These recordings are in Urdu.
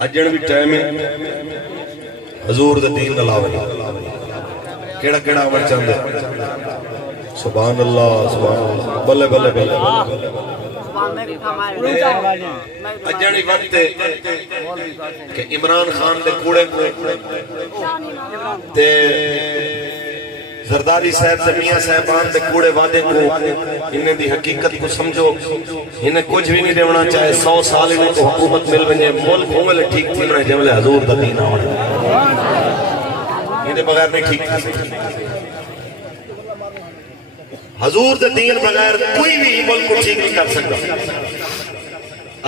اجن بھی ٹائم ہے حضور دے دین دا لاوے کیڑا کیڑا عمل چاہندے سبحان اللہ سبحان اللہ بلے بلے بلے اجن ہی وقت کہ عمران خان دے کوڑے کو تے زرداری صاحب سے میاں صاحبان دے کوڑے وعدے کو انہیں دی حقیقت کو سمجھو انہیں کچھ بھی نہیں دیونا چاہے 100 سال انہیں کو حکومت مل بنجے ملک ہوئے ٹھیک تھی رہے جملے حضور دا دین آوڑا انہیں بغیر نہیں ٹھیک تھی حضور دا دین بغیر کوئی بھی ملک کو ٹھیک نہیں کر سکتا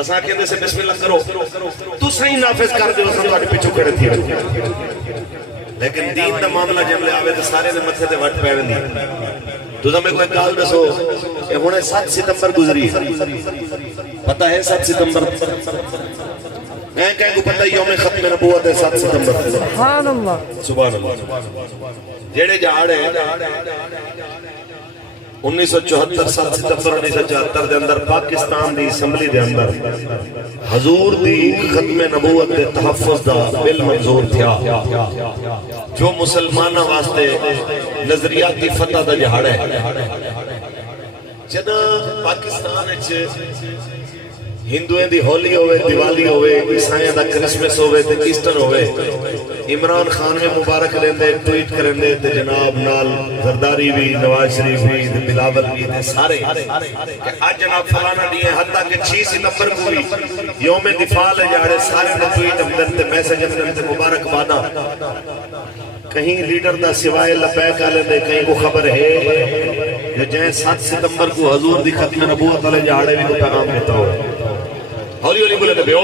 اساں کہتے سے بسم اللہ کرو تو صحیح نافذ کر دے اساں تو پیچھو کھڑے تھی لیکن دین دا معاملہ جملے آوے تو سارے دے متھے تے وٹ پہ وندی تو میں کوئی گال دسو کہ ہن 7 ستمبر گزری پتہ ہے 7 ستمبر میں کہیں کو پتہ یوم ختم نبوت ہے 7 ستمبر سبحان اللہ سبحان اللہ جڑے جھاڑ ہے 1974 7 ستمبر 1974 دے اندر پاکستان دی اسمبلی دے اندر حضور دی ختم نبوت دے تحفظ دا بل منظور تھیا جو مسلمانہ واسطے نظریاتی فتح دا جہاڑ ہے جدہ پاکستان اچھے ہندویں دی ہولی ہوئے دیوالی ہوئے عیسائیاں دا کرسمس ہوئے تے ایسٹر ہوئے عمران خان میں مبارک لیندے ٹویٹ کرندے تے جناب نال زرداری بھی نواز شریف بھی بلاول بھی تے سارے کہ آج جناب فلانا دیئے حتیٰ کہ 6 ستمبر کو بھی یوم دفاع لے جاڑے سارے نے ٹویٹ اندر تے میسیج اندر تے مبارک بادا کہیں لیڈر دا سوائے لپیک آلے دے کہیں کو خبر ہے کہ جائیں 7 ستمبر کو حضور دی ختم نبوت والے جاڑے بھی تو پیغام دیتا ہو ہولی ہولی بولے تو بیو